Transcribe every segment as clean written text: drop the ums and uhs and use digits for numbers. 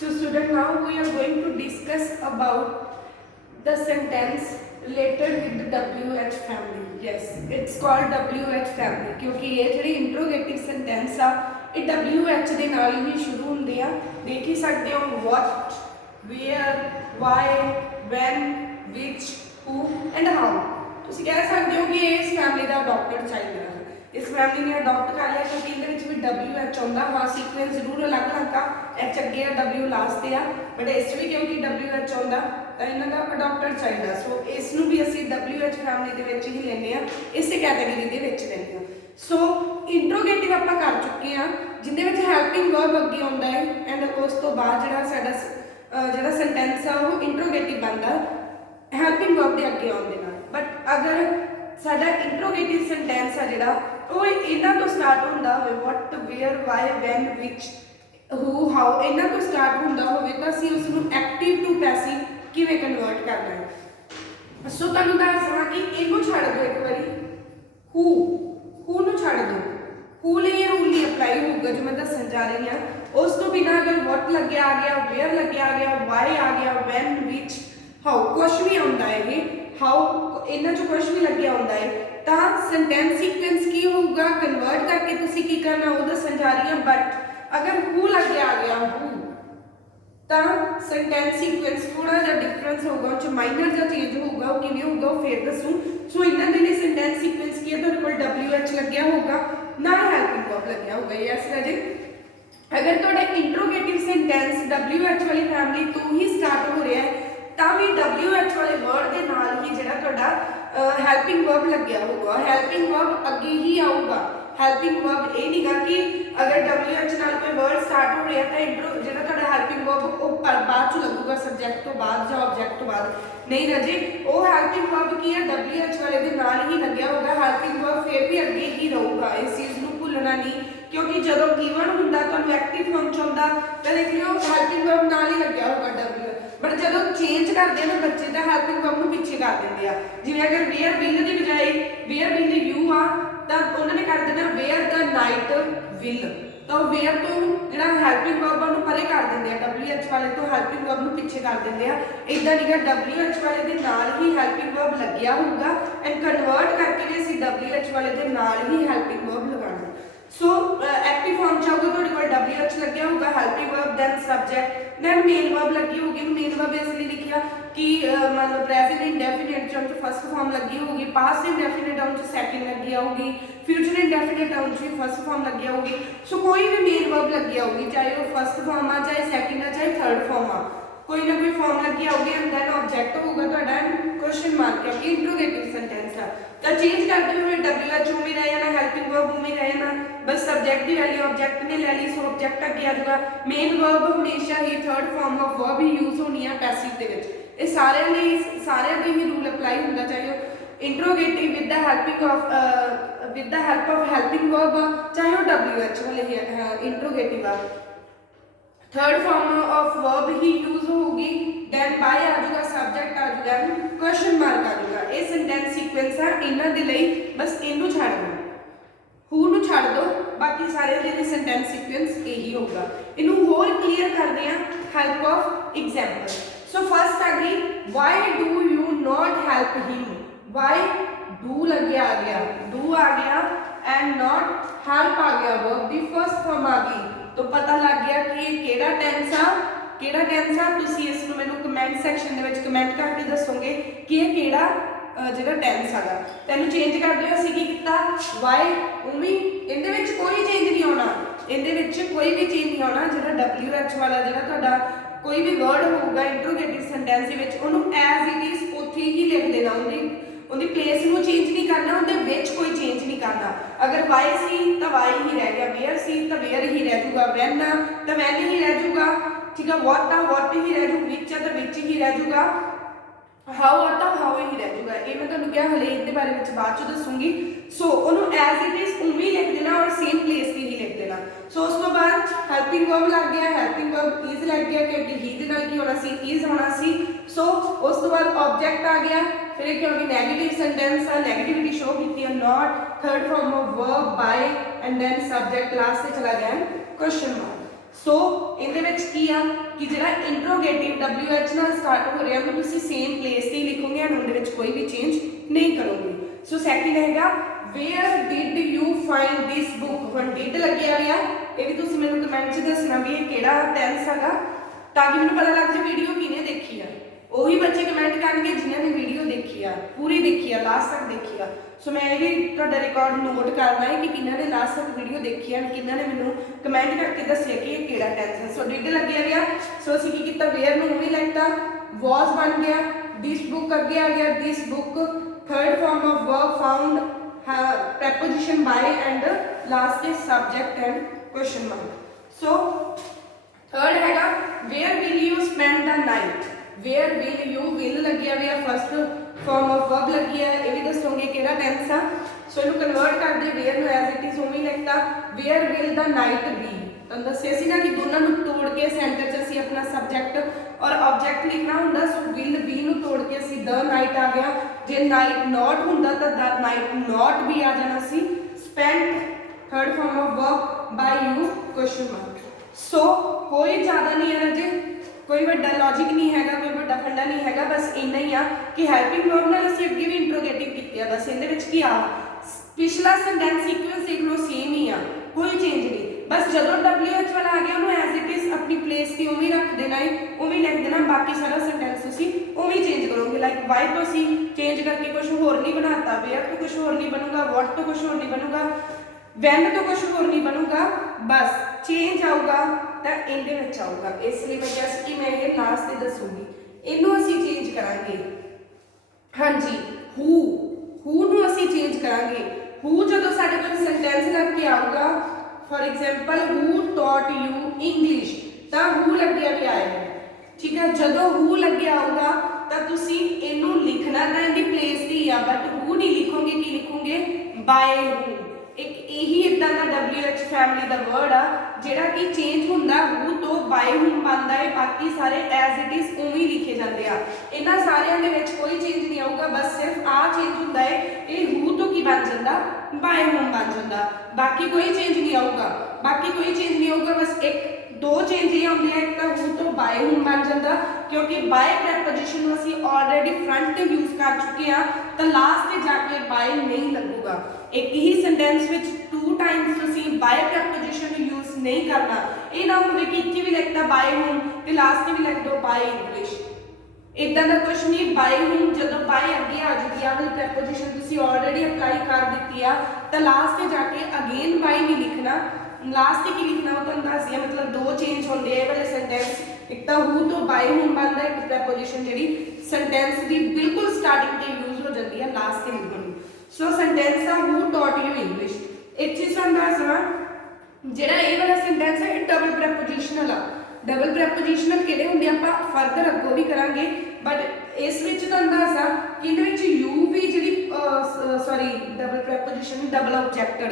So student, now we are going to discuss about the sentence related with the WH family. Yes, it's called WH family क्योंकि ये ਜਿਹੜੀ interrogative sentence आ ये WH ਦੇ ਨਾਲ ਹੀ ਸ਼ੁਰੂ ਹੁੰਦੇ ਆ। ਦੇਖ ਹੀ ਸਕਦੇ ਹੋ what, where, why, when, which, who and how। ਤੁਸੀਂ ਕਹਿ ਸਕਦੇ ਹੋ ਕਿ ਇਸ ਫੈਮਿਲੀ ਦਾ ਅਡਾਪਟਡ ਚਾਈਲਡ ਹੈ। इस फैमिली ने अडॉप्ट कर लिया क्योंकि ये भी WH आता। हाँ सीक्वेंस जरूर अलग अलग आ, एच अगे आ W लास्ट आ, बट इस भी क्योंकि WH आता तो इन्हों का अडॉप्टड चाइल्ड आ। सो इसनों भी असी WH फैमिली के ही लेने इस कैटेगरी के लेने। सो इंट्रोगेटिव आप कर चुके हैं जिन्हें हैल्पिंग वर्ब अगे आता है एंड उस तो बाद जो सेंटेंस आ वो इंट्रोगेटिव बनता हैल्पिंग वर्ब के अगे आने। बट अगर साडा इंट्रोगेटिव सेंटेंस आ जिहड़ा वो इन्हां तो स्टार्ट हुंदा होवे what, where, why, when, which, who, how इन्हां तो स्टार्ट हुंदा होवे तां असीं उस नूं एक्टिव टू पैसिव किवें कन्वर्ट करना है। सो तुहानूं दसदा कि इहनूं छड्ड दो एक बारी हू नूं छड्ड दो। हू लई रूल नहीं अप्लाई होगा जो मैं दस्सण जा रही हां। उस तो बिना अगर व्हाट लगे आ गया, वेयर लगे आ गया, वाई आ गया, वैन, विच, हाउ कुछ भी आउंदा है, हाउ इन्हां चों कुछ भी लगे आउंदा है तो सेंटेंस सीक्वेंस की होगा कन्वर्ट करके तुसी की करना वो दस्सण जा रही हां। बट अगर हू लगे आ गया हू तो सेंटेंस सीक्वेंस थोड़ा जा डिफरेंस होगा, उस माइनर जा चेंज होगा, वो किवें होगा वो फिर दसूं। सो इन्हां दे लई सेंटेंस सीक्वेंस की है तुहाडे कोल WH लग्या होगा ना हेल्पिंग वर्ब लग्या होगा। यस राजे, अगर तुहाडा इंट्रोगेटिव सेंटेंस WH वाली फैमिली तो ही स्टार्ट हो रहा है ਤਾਂ ਵੀ WH वाले वर्ड के नाल ही ਜਿਹੜਾ ਤੁਹਾਡਾ ਹੈਲਪਿੰਗ ਵਰਬ ਲੱਗਿਆ ਹੋਊਗਾ। ਹੈਲਪਿੰਗ ਵਰਬ ਅੱਗੇ ਹੀ ਆਊਗਾ। ਹੈਲਪਿੰਗ ਵਰਬ ਇਹ ਨਹੀਂਗਾ ਕਿ ਅਗਰ WH ਨਾਲ ਕੋਈ ਵਰਡ ਸਟਾਰਟ ਹੋ ਰਿਹਾ ਤਾਂ ਜਿਹੜਾ ਤੁਹਾਡਾ ਹੈਲਪਿੰਗ ਵਰਬ ਉਹ ਬਾਅਦ ਚ ਲੱਗੂਗਾ ਸਬਜੈਕਟ ਤੋਂ ਬਾਅਦ ਜਾਂ ਆਬਜੈਕਟ ਤੋਂ ਬਾਅਦ। ਨਹੀਂ ਰਾਜੇ, ਉਹ ਹੈਲਪਿੰਗ ਵਰਬ ਕੀ ਹੈ WH ਵਾਲੇ ਦੇ ਨਾਲ ਹੀ ਲੱਗਿਆ ਹੋਊਗਾ। ਹੈਲਪਿੰਗ ਵਰਬ ਫਿਰ ਵੀ ਅੱਗੇ ਹੀ ਰਹੂਗਾ, ਇਸ ਚੀਜ਼ ਨੂੰ ਭੁੱਲਣਾ ਨਹੀਂ क्योंकि जो गिवन होंगे तो एक्टिव फॉर्म च आता तो देख लियो हैल्पिंग वर्ब नाल ही लग्या होगा W। बट जो चेंज करते हैं ना बच्चे तो हैल्पिंग वर्ब को पीछे कर देंगे आ। जिवें अगर वेयर विल की बजाय वेयर विल यू आ तो उन्होंने कर देना वेयर द नाइट विल, तो वेयर तो जो हैल्पिंग वर्ब उन्होंने परे कर देंगे WH वाले तो हैल्पिंग वर्ब को पीछे कर देंगे आ। इदा नहीं WH वाले के नाल ही हैल्पिंग वर्ब लग्या होगा एंड कन्वर्ट करके भी असीं WH वाले के नाल ही हैल्पिंग वर्ब लगाना। सो एक्टिव फॉर्म च आऊगा तुहाडे कोल WH लग्या होगा, helping verb then subject then main verb लगी होगी। मेन वर्ब इसलिए लिखिया कि मतलब प्रेजेंट इंडेफिनिट च फर्स्ट फॉर्म लगी होगी, पास्ट इंडेफिनिट आउट सैकेंड लगी आऊगी, फ्यूचर इंडेफिनिट आउट फर्स्ट फॉर्म लगी आऊगी। सो कोई भी मेन वर्ब लगी आऊगी चाहे वो फर्स्ट फॉर्म आ, चाहे सैकेंड आ, चाहे थर्ड फॉर्म आ, कोई ना कोई फॉर्म लगी आऊगी एंड दैन ऑब्जेक्ट होगा तुहाडा क्वेश्चन मार्क क्योंकि इंट्रोगेटिव सेंटेंस आ। तो चेंज करते हुए WH में रह जाना, हैल्पिंग वर्ब में रह जाना, बस सब्जेक्ट की वैल्यू ऑब्जेक्ट ने ले ली। सो ऑब्जेक्ट अगे आ जाएगा। मेन वर्ब हमेशा ही थर्ड फॉर्म ऑफ वर्ब ही यूज होनी है पैसिव के विच। ये सारे ही रूल अप्लाई होंदा चाहे interrogative with the helping of with the help of helping verb चाहे वो WH वाले इंट्रोगेटिव आ। थर्ड फॉर्म ऑफ वर्ब ही यूज होगी, दैन बाय आ जाएगा, सब्जेक्ट आ जाएगा, क्वेश्चन मार्क आ जाएगा। ये सेंटेंस सीक्वेंस है इन्हां दे लई बस इनू छड्ड दो, हू नू छड्ड दो, बाकी सारे दे सेंटेंस सीक्वेंस यही होगा। इनू होर क्लीयर करते हैं help of example. So first आ गई why do you not help him. Why do लगे आ गया, डू आ गया एंड नॉट हेल्प आ गया, वर्ब दी फर्स्ट फॉर्म आ गई तो पता लग गया कि ये केड़ा टेंस आ, केड़ा टेंस आ। तुसी इस नूं मैनूं कमेंट सैक्शन दे विच कमेंट करके दसोगे कि ये केड़ा ਜਿਹੜਾ टेंस आगा। तैनूं चेंज कर दिओ असीं की कीता वाई उमी, इहदे विच कोई चेंज नहीं आउणा, इहदे विच कोई भी चेंज नहीं आउणा। जिहड़ा WH वाला जिहड़ा तुहाडा कोई भी वर्ड होगा इंट्रोगेटिव सेंटेंस दे विच उहनूं एज इट इज उत्थे ही लिख देना, उहदी प्लेस नूं चेंज नहीं करना, उहदे विच कोई चेंज नहीं करना। अगर वाई सी तो वाई ही रह गया, वेयर सी तो वेयर ही रह जाऊगा, वैन आ तो वैन ही रह जाऊगा, ठीक है, व्हाट आ व्हाट ही रह जाऊ, विच आ तो विच ही रह जाऊगा, हाउ आ तो हाउ ही रह जाऊगा। ये मैं तुहानूं क्या हले इहदे बारे में बाद च दसूंगी। सो उन्होंने एज इट इज उवें ही लिख देना और सेम प्लेस से ही लिख देना। सो उस तो बाद हैल्पिंग वर्ब लग गया, हैल्पिंग वर्ब इज लग गया क्योंकि ही दे नाल की होना सी, इज होना सी। सो उस तो बाद ऑब्जेक्ट आ गया, फिर क्योंकि नेगेटिव सेंटेंस है नेगेटिविटी शो की है, not third form of verb by and then subject last से चला गया क्वेश्चन मार्क। ਸੋ ਇਹਦੇ ਵਿੱਚ ਕੀ ਆ ਕਿ ਜਿਹੜਾ ਇੰਟਰੋਗੇਟਿਵ WH ਨਾਲ ਸਟਾਰਟ ਹੋ ਰਿਹਾ ਉਹਨੂੰ ਤੁਸੀਂ ਸੇਮ ਪਲੇਸ ਤੇ ਹੀ ਲਿਖੋਗੇ ਐਂਡ ਉਹਦੇ ਵਿੱਚ ਕੋਈ ਵੀ ਚੇਂਜ ਨਹੀਂ ਕਰੋਗੇ। ਸੋ ਸੈਕਿੰਡ ਹੈਗਾ wear did you find this book. ਹੁਣ ਡਿਡ ਲੱਗਿਆ ਹੋਇਆ, ਇਹ ਵੀ ਤੁਸੀਂ ਮੈਨੂੰ ਕਮੈਂਟ 'ਚ ਦੱਸਣਾ ਵੀ ਇਹ ਕਿਹੜਾ ਟੈਂਸ ਹੈਗਾ, ਤਾਂ ਕਿ ਮੈਨੂੰ ਪਤਾ ਲੱਗ ਜਾਏ ਵੀਡੀਓ ਕਿਹਨੇ ਦੇਖੀ ਆ। ਉਹੀ ਬੱਚੇ ਕਮੈਂਟ ਕਰਨਗੇ ਜਿਨ੍ਹਾਂ ਨੇ ਵੀਡੀਓ ਦੇਖੀ ਆ, ਪੂਰੀ ਦੇਖੀ ਆ, ਲਾਸਟ ਤੱਕ ਦੇਖੀ ਆ। ਸੋ ਮੈਂ ਇਹ ਵੀ ਤੁਹਾਡਾ ਰਿਕਾਰਡ ਨੋਟ ਕਰਨਾ ਹੈ ਕਿ ਕਿਹਨਾਂ ਨੇ ਲਾਸਟ ਤੱਕ ਵੀਡੀਓ ਦੇਖੀ ਆ, ਕਿਹਨਾਂ ਨੇ ਮੈਨੂੰ ਕਮੈਂਟ ਕਰਕੇ ਦੱਸਿਆ ਕਿ ਇਹ ਕਿਹੜਾ ਟੈਂਸ ਹੈ। ਸੋ ਡਿਡ ਲੱਗਿਆ ਗਿਆ, ਸੋ ਅਸੀਂ ਕੀ ਕੀਤਾ, ਵੇਅਰ ਨੂੰ ਵੀ ਲਿਖਤਾ, ਵਾਸ ਬਣ ਗਿਆ, ਦਿਸ ਬੁੱਕ ਅੱਗੇ ਆ ਗਿਆ, this book, third form of verb found, preposition by, and last is subject and question mark. So third हैगा where will you spend the night। where will you, will लगी हुई है, फर्स्ट फॉर्म ऑफ वर्ब लगी है, ये भी दसोगे केड़ा tense आ। सो इनू कन्वर्ट कर दे where नु as it is उਵੇਂ लिखता where will the night be। तो दस्सिया सी ना कि दोनों नु तोड़ के सेंटर च असी अपना सब्जेक्ट और ऑब्जेक्ट लिखना हुंदा। सो will be नु तोड़ के असी the night आ गया, जे night not हुंदा तो the night not भी आ जाना सी, spent third form of verb by you question mark. So कोई ज़्यादा नहीं है राजे, कोई बड़ा लॉजिक नहीं हैगा, कोई बड़ा फंडा नहीं हैगा, बस इन्ना ही आ कि हेल्पिंग वर्ब नाल असी अगे भी इंट्रोगेटिव कीती आ। बस इहदे विच की आ पिछला सेंटेंस सीक्वेंस देख लो सेम ही आ, कोई चेंज नहीं। बस जदों WH वाला आ गया उन्होंने एज इट इज अपनी प्लेस ते उवें रख देना है, उवें लिख देना, बाकी सारा सेंटेंस तुसीं उवें चेंज करोगे। लाइक वाई तो असीं चेंज करके कुछ होर नहीं बनाता, वेयर तो कुछ होर नहीं बनूगा, व्हाट तो कुछ होर नहीं बनूगा, वैन तो कुछ होर नहीं बनूगा, बस चेंज आऊगा तो इहदे विच आऊगा। इसलिए मैं कहा कि मैं ये लास्ट ते दसूंगी, इहनूं असीं चेंज करांगे। हाँ जी, हू नूं असीं चेंज करांगे। हू जदों साडे कोल सेंटेंस लग के आऊगा, for example who taught you English, तो हू लग्या भी आएगा, ठीक है। जदों हू लग्या आऊगा तो तुसीं इहनूं लिखना तो इहदी प्लेस ते ही आ, बट हू नहीं लिखोगे, की लिखोगे बाय हू। एक यही इदां दा WH फैमिली दा वर्ड आ जिहड़ा कि चेंज हुंदा हू तो बाय हू बनदा है, बाकी सारे एज इट इज उवें लिखे जाते हैं। इन्हां सारियां दे विच कोई चेंज नहीं आऊगा, बस सिर्फ आ चेंज हुंदा है, ये हू तो की बन जांदा बाय हू बन जांदा, बाकी कोई चेंज नहीं आऊगा, बाकी कोई चेंज नहीं आऊगा। बस एक दो चेंज ही आउंदे हैं, एक तो हू तो बाय हू बन जांदा क्योंकि बाय प्रैपोजिशन नूं असीं ऑलरेडी फ्रंट ते यूज कर चुके हैं, तो लास्ट ते जाके बाय नहीं लगूगा। एक ही सेंटेंस विच टू टाइम्स तुसीं बाय प्रैपोजिशन यूज नहीं करना, ये ना होवे कि इत्थे भी लिखता बाय हूम ते लास्ट ते भी लिख दो बाय इंग्लिश, इदां दा कुछ नहीं। बाय हूम जदों बाय अगे आ जाती है, वाली प्रैपोजिशन तुसीं ऑलरेडी अप्लाई कर दी है, तो लास्ट ते जाके अगेन बाय नहीं लिखना, लास्ट ते की लिखना वो तुहानूं दस दिया। मतलब दो चेंज होंदे हैं वाले सेंटेंस, एक तो हू तो बाय हूम बनदा है, एक प्रैपोजिशन जिहड़ी सेंटेंस दी बिल्कुल स्टार्टिंग ते यूज हो जाती है लास्ट ते लिखण। सो सेंटेंस आ हू टॉट यू इंग्लिश, एक चीज़ तुहानूं दसदा जिहड़ा ये वाला सेंटेंस है डबल प्रैपोजिशनल आ। डबल प्रैपोजिशनल किहड़े हुंदे आपां फर्दर अगों भी करांगे, बट इस विच तुहानूं दसदा कि इहदे विच यू भी जिहड़ी सॉरी डबल प्रैपोजिशन डबल ऑब्जेक्टेड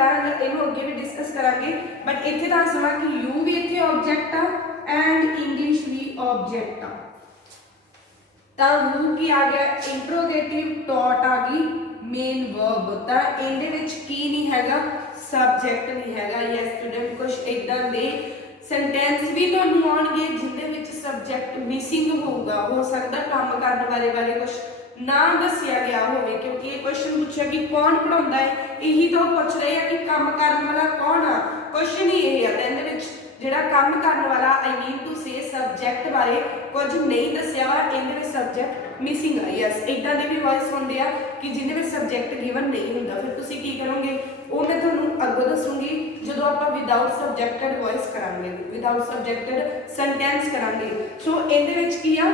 आ, इहनूं अगे भी डिस्कस करांगे, बट इत्थे दसदा कि यू भी इत्थे ऑब्जेक्ट आ एंड इंग्लिश भी ऑब्जेक्ट आ। तो हू की आ गया इंट्रोगेटिव, टॉट आ गई मेन वर्ब, तो इहदे विच की नहीं हैगा सब्जेक्ट नहीं हैगा। यस स्टूडेंट, कुछ इदां दे सेंटेंस भी तुहानूं आउणगे जिहदे विच सब्जेक्ट मिसिंग होगा, हो सकदा काम करन वाले बारे कुछ ना दस्सिया गया होवे, क्योंकि ये क्वेश्चन पूछा कि कौन पढ़ाउंदा है, यही तो पूछ रहे हैं कि काम करन वाला कौन आ। क्वेश्चन ही यही है, इहदे विच जिहड़ा काम करन वाला I mean to say subject बारे कुछ नहीं दस्सिया वा, इहदे विच सब्जेक्ट मिसिंग आ। यस इदां दे भी वॉइस होंदे आ कि जिहदे विच सब्जेक्ट गिवन नहीं हुंदा, फिर तुसीं की करोगे वो मैं तुहानूं अगों दसूंगी जदों आपां विदाउट सब्जेक्टेड वॉइस करांगे, विदाउट सब्जेक्टेड सेंटेंस करांगे। सो इहदे विच की आ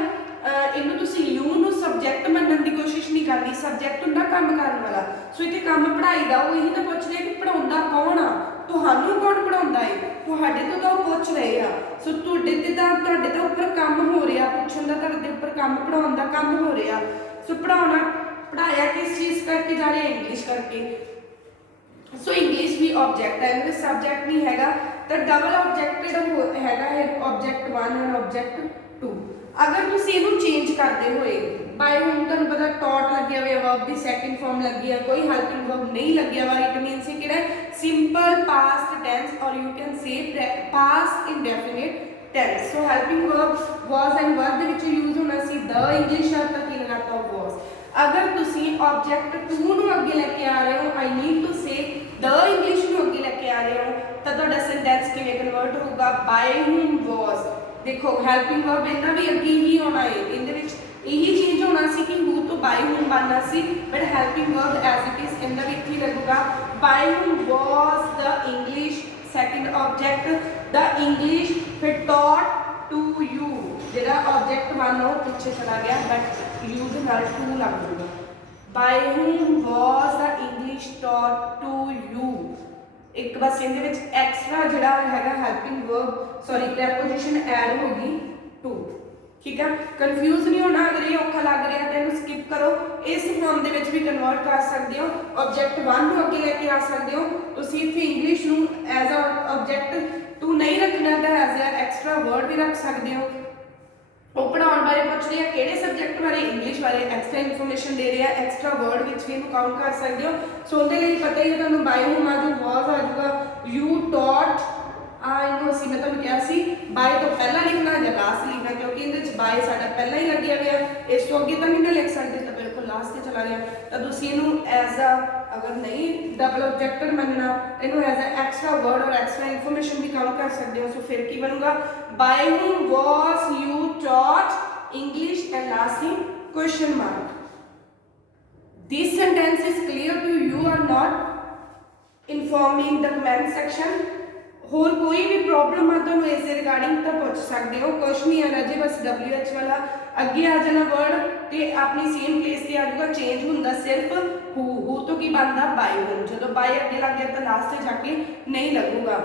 इहनूं तुसीं यू नूं सब्जेक्ट मनण दी कोशिश नहीं करनी, सब्जेक्ट हुंदा काम करन वाला। सो इत्थे काम पढ़ाई दा वो यही तो पुछ रहे कि पढ़ाउंदा कौन आ, तुहानूं कौन पढ़ाउंदा है, तुहाडे तो तां पुछ रहे आ। सो तुहाडे ते तां तुहाडे तां उपर काम हो रहा, पुछण दा तुहाडे उपर काम पढ़ाउण दा काम हो रहा। सो पढ़ाउणा पढ़ाया किस चीज़ करके जा रहे, इंग्लिश करके। सो इंग्लिश भी ऑब्जेक्ट है, इनमें सब्जेक्ट नहीं हैगा, तो डबल ऑब्जेक्टेड हैगा है ऑब्जेक्ट 1 एंड ऑब्जेक्ट 2। अगर तुसीं इहनूं चेंज करते हुए बाय हूम तुहानूं पता टॉट लग्या हुआ वर्ब दी सेकंड फॉर्म लगी है, कोई हेल्पिंग वर्ब नहीं लग्या हुआ, इट मीनस कि किहड़ा simple past tense, or you can say past indefinite tense. So helping verb was and were ਦੇ ਵਿੱਚ यूज होना सी the English ਆ ਤਾਂ ਕੀ ਲਗਾਤਾ was। अगर ਤੁਸੀਂ ऑब्जेक्ट to ਨੂੰ ਅੱਗੇ ਲੈ ਕੇ ਆ ਰਹੇ ਹੋ, I need to say the English ਨੂੰ ਅੱਗੇ ਲੈ ਕੇ ਆ ਰਹੇ ਹੋ, ਤਾਂ ਤੁਹਾਡਾ ਸੈਂਟੈਂਸ ਕਿਵੇਂ ਕਨਵਰਟ ਹੋਊਗਾ by whom was। देखो हेल्पिंग वर्ब इन्ना भी अगे ही होना है, इहदे विच यही चेंज होना सी कि who तो by whom बनना सी, but helping verb as it is इन्ना भी इत्थे लगूगा by whom was the English, second object the English, फिर taught to you, जेड़ा ऑब्जेक्ट वन हो पीछे चला गया बट you दे नाल to लग जाऊगा। by whom was the English taught to you, एक बस इहदे विच एक्स्ट्रा जिहड़ा हैगा helping verb sorry preposition add होगी टू। ठीक है, कंफ्यूज नहीं होना, अगर ये औखा लग रहा है तो स्किप करो। इस फॉर्म दे विच भी कन्वर्ट कर सकते हो, ऑब्जेक्ट वन नूं अगे लेके आ सकते हो। तुसीं इत्थे इंग्लिश नूं एज अ ऑब्जेक्ट टू नहीं रखना तो एज अ एक्स्ट्रा वर्ड भी रख सकते हो। ਉਹ ਪੜਾਉਣ ਬਾਰੇ ਪੁੱਛ ਰਹੇ ਆ ਕਿਹੜੇ ਸਬਜੈਕਟ ਬਾਰੇ, ਇੰਗਲਿਸ਼ ਬਾਰੇ ਐਕਸਟਰਾ ਇਨਫੋਰਮੇਸ਼ਨ ਦੇ ਰਹੇ ਆ, ਐਕਸਟਰਾ ਵਰਡ ਵਿੱਚ ਵੀ ਇਹਨੂੰ ਕਾਊਂਟ ਕਰ ਸਕਦੇ ਹੋ। ਸੋ ਉਹਦੇ ਲਈ ਪਤਾ ਹੀ ਹੈ ਤੁਹਾਨੂੰ ਬਾਈ ਹੋਮ ਆ ਜੋ ਵਾਸ ਆ ਜਾਊਗਾ, ਯੂ ਟੌਟ ਇਹਨੂੰ ਅਸੀਂ ਮੈਂ ਤੁਹਾਨੂੰ ਕਿਹਾ ਸੀ ਬਾਈ ਤੋਂ ਪਹਿਲਾਂ ਲਿਖਣਾ ਜਾਂ ਲਾਸਟ ਲਿਖਣਾ, ਕਿਉਂਕਿ ਇਹਦੇ ਵਿੱਚ ਬਾਈ ਸਾਡਾ ਪਹਿਲਾਂ ਹੀ ਲੱਗਿਆ ਹੋਇਆ, ਇਸ ਤੋਂ ਅੱਗੇ ਤਾਂ ਨਹੀਂ ਨਾ ਲਿਖ ਸਕਦੇ, ਤਾਂ ਬਿਲਕੁਲ ਲਾਸਟ ਤੇ ਚਲਾ ਗਿਆ। ਤਾਂ ਤੁਸੀਂ ਇਹਨੂੰ ਐਜ਼ ਅ ਅਗਰ ਨਹੀਂ ਡਬਲ ਆਬਜੈਕਟਿਵ ਮੰਨਣਾ, ਇਹਨੂੰ ਐਜ਼ ਅ ਐਕਸਟਰਾ ਵਰਡ ਔਰ ਐਕਸਟਰਾ ਇਨਫੋਰਮੇਸ਼ਨ ਵੀ ਕਾਊਂਟ ਕਰ ਸਕਦੇ ਹੋ। ਸੋ ਫਿਰ ਕੀ ਬਣੂਗਾ, by whom was you taught English, and lastly question mark। This sentence is clear to you or not? Inform me in the comment section। ਹੋਰ ਕੋਈ ਵੀ problem ਆ ਤੁਹਾਨੂੰ ਇਸ ਦੇ ਰਿਗਾਰਡਿੰਗ ਤਾਂ ਪੁੱਛ ਸਕਦੇ ਹੋ, ਕੁਛ ਨਹੀਂ ਹੈ ਰਾਜੇ, ਬਸ WH ਵਾਲਾ ਅੱਗੇ ਆ ਜਾਣਾ ਵਰਡ ਤੇ ਆਪਣੀ ਸੇਮ ਪਲੇਸ ਤੇ ਆ ਜਾਊਗਾ, ਚੇਂਜ ਹੁੰਦਾ ਸਿਰਫ ਹੂ ਤੋਂ ਕੀ ਬਣਦਾ ਬਾਈ ਹੋਮ, ਜਦੋਂ ਬਾਈ ਅੱਗੇ ਲੱਗ ਗਿਆ ਤਾਂ ਲਾਸਟ ਤੇ ਜਾ ਕੇ ਨਹੀਂ ਲੱਗੂਗਾ।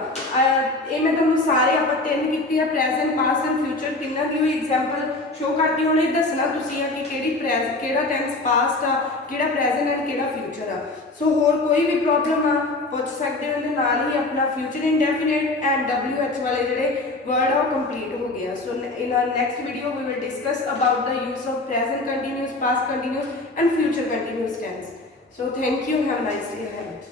ਇਹ ਮੈਂ ਤੁਹਾਨੂੰ ਸਾਰੇ ਆਪਾਂ ਤਿੰਨ ਕੀਤੀ ਆ, ਪ੍ਰੈਜ਼ੈਂਟ ਪਾਸਟ ਐਂਡ ਫਿਊਚਰ, ਤਿੰਨਾਂ ਦੀ ਹੋਈ ਐਗਜ਼ਾਮਪਲ ਸ਼ੋ ਕਰਦੀ। ਹੁਣ ਇਹ ਦੱਸਣਾ ਤੁਸੀਂ ਆ ਕਿ ਕਿਹੜਾ ਟੈਂਸ ਪਾਸਟ ਆ, ਕਿਹੜਾ ਪ੍ਰੈਜ਼ੈਂਟ ਐਂਡ ਕਿਹੜਾ ਫਿਊਚਰ ਆ। ਸੋ ਹੋਰ ਕੋਈ ਵੀ ਪ੍ਰੋਬਲਮ ਆ ਪੁੱਛ ਸਕਦੇ ਹੋ, ਇਹਦੇ ਨਾਲ ਹੀ ਆਪਣਾ ਫਿਊਚਰ ਇੰਡੈਫੀਨਿਟ ਐਂਡ WH ਵਾਲੇ ਜਿਹੜੇ word are complete हो गया। So in our next video we will discuss about the use of present continuous, past continuous and future continuous tense। So thank you, have a nice day ahead।